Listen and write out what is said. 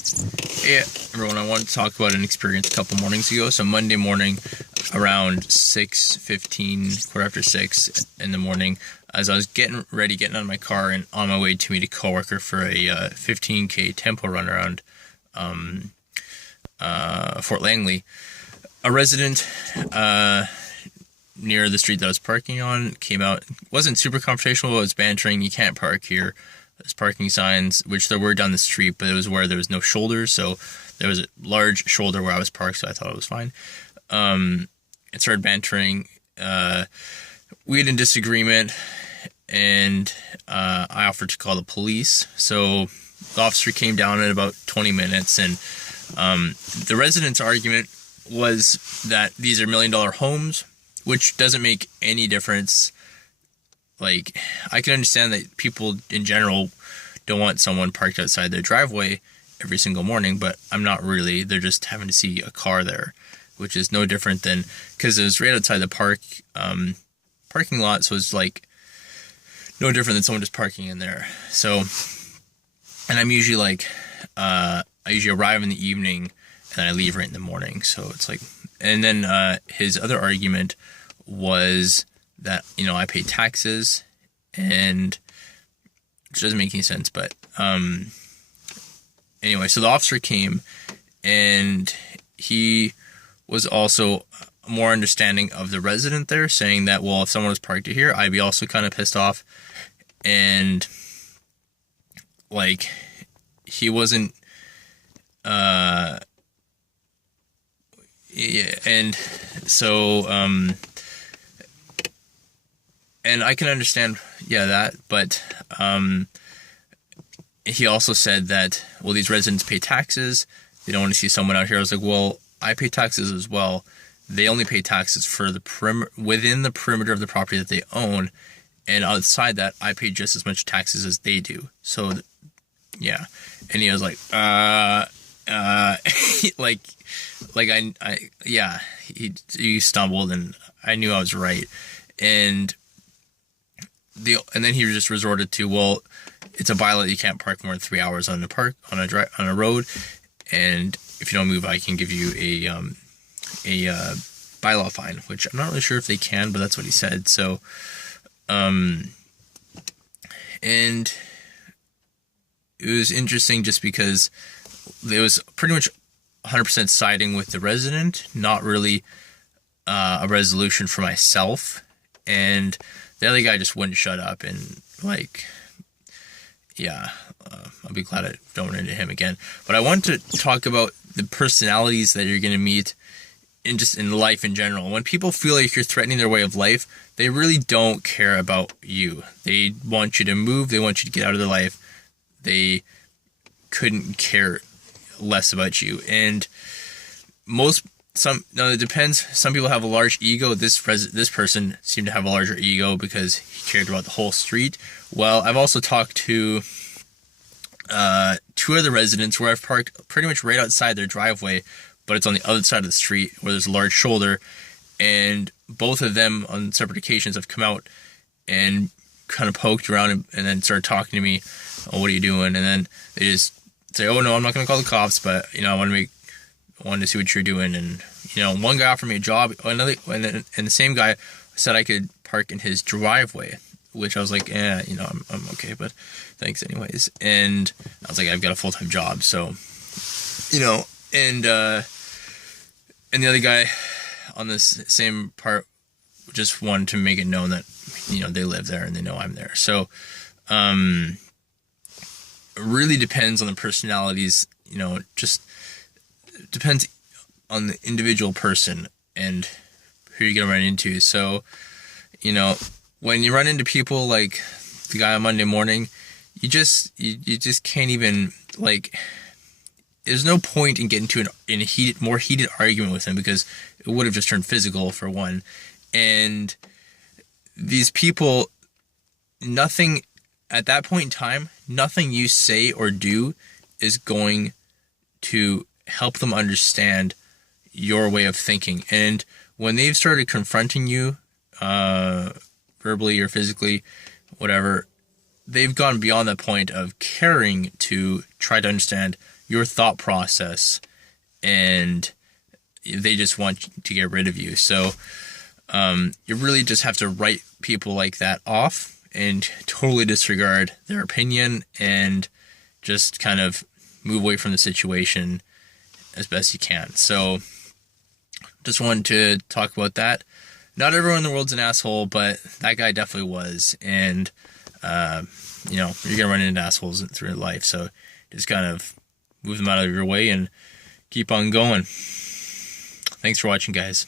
Hey everyone, I want to talk about an experience a couple mornings ago. So Monday morning, around 6:15, quarter after 6 in the morning, as I was getting out of my car and on my way to meet a coworker for a 15K tempo run around Fort Langley, a resident near the street that I was parking on came out. Wasn't super confrontational, it was bantering. You can't park here. There's parking signs, which there were down the street, but it was where there was no shoulders, so there was a large shoulder where I was parked, so I thought it was fine. It started bantering. We had a disagreement, and I offered to call the police. So the officer came down in about 20 minutes, and the resident's argument was that these are $1 million homes, which doesn't make any difference. Like, I can understand that people in general don't want someone parked outside their driveway every single morning, but I'm not really. They're just having to see a car there, which is no different than, because it was right outside the parking lot, so it's like no different than someone just parking in there. So, and I'm usually like, I usually arrive in the evening and I leave right in the morning. So it's like, and then his other argument was that, I pay taxes, and which doesn't make any sense, but anyway, so the officer came, and he was also more understanding of the resident there, saying that, well, if someone was parked here, I'd be also kind of pissed off, and like, he wasn't, yeah, and so, and I can understand, that, but he also said that, well, these residents pay taxes, they don't want to see someone out here. I was like, well, I pay taxes as well. They only pay taxes for the within the perimeter of the property that they own, and outside that, I pay just as much taxes as they do. So, yeah. And he was like, he stumbled, and I knew I was right, and then he just resorted to, well, it's a bylaw that you can't park more than 3 hours on a road, and if you don't move, I can give you a bylaw fine, which I'm not really sure if they can, but that's what he said. So, and it was interesting just because it was pretty much 100% siding with the resident, not really a resolution for myself, and the other guy just wouldn't shut up, and like, I'll be glad I don't run into him again. But I want to talk about the personalities that you're going to meet in life in general. When people feel like you're threatening their way of life, they really don't care about you. They want you to move. They want you to get out of their life. They couldn't care less about you. And it depends. Some people have a large ego. This person seemed to have a larger ego because he cared about the whole street. Well, I've also talked to two other residents where I've parked pretty much right outside their driveway, but it's on the other side of the street where there's a large shoulder, and both of them on separate occasions have come out and kind of poked around and then started talking to me. Oh, what are you doing? And then they just say, oh no, I'm not going to call the cops, but I wanted to see what you're doing. And one guy offered me a job, and the same guy said I could park in his driveway, which I was like, I'm okay, but thanks anyways. And I was like, I've got a full-time job, so and the other guy on this same part just wanted to make it known that they live there and they know I'm there. So it really depends on the personalities. Just depends on the individual person and who you're gonna run into. So, when you run into people like the guy on Monday morning, you just can't even, like, there's no point in getting to a more heated argument with him, because it would have just turned physical, for one. And these people, nothing at that point in time, nothing you say or do is going to help them understand your way of thinking. And when they've started confronting you verbally or physically, whatever, they've gone beyond the point of caring to try to understand your thought process, and they just want to get rid of you. So you really just have to write people like that off and totally disregard their opinion and just kind of move away from the situation as best you can. So just wanted to talk about that. Not everyone in the world's an asshole, but that guy definitely was. And, you're going to run into assholes through life. So just kind of move them out of your way and keep on going. Thanks for watching, guys.